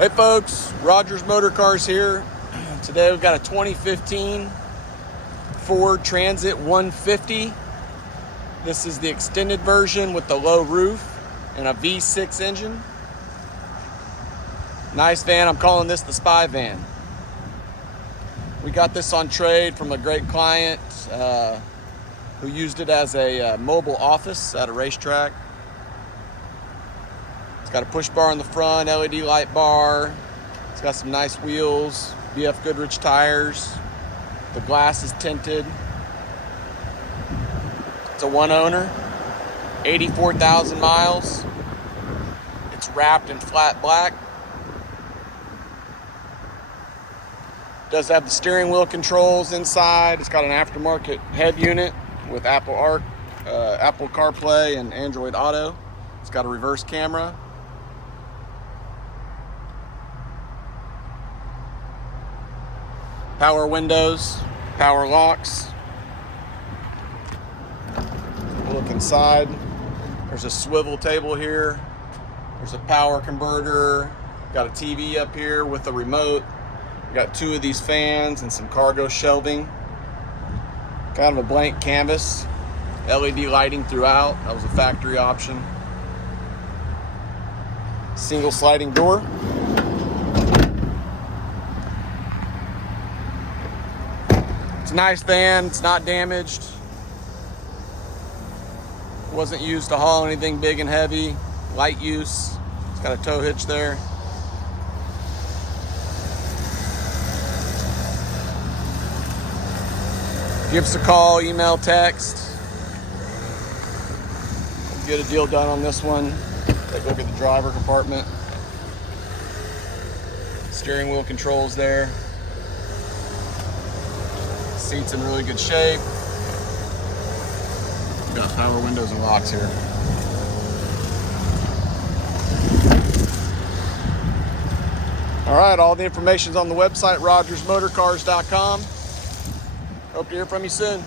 Hey folks, Rogers Motor Cars here. Today we've got a 2015 Ford Transit 150. This is the extended version with the low roof and a V6 engine. Nice van. I'm calling this the spy van. We got this on trade from a great client who used it as a mobile office at a racetrack. It's got a push bar in the front, LED light bar. It's got some nice wheels, BF Goodrich tires. The glass is tinted. It's a one owner, 84,000 miles. It's wrapped in flat black. Does have the steering wheel controls inside. It's got an aftermarket head unit with Apple CarPlay and Android Auto. It's got a reverse camera. Power windows, power locks. Look inside. There's a swivel table here. There's a power converter. Got a TV up here with a remote. We got two of these fans and some cargo shelving. Kind of a blank canvas. LED lighting throughout. That was a factory option. Single sliding door. It's a nice van. It's not damaged. Wasn't used to haul anything big and heavy. Light use. It's got a tow hitch there. Give us a call, email, text. Get a deal done on this one. Take a look at the driver compartment. Steering wheel controls there. Seats in really good shape. Got power windows and locks here. All right, all the information's on the website, rogersmotorcars.com. Hope to hear from you soon.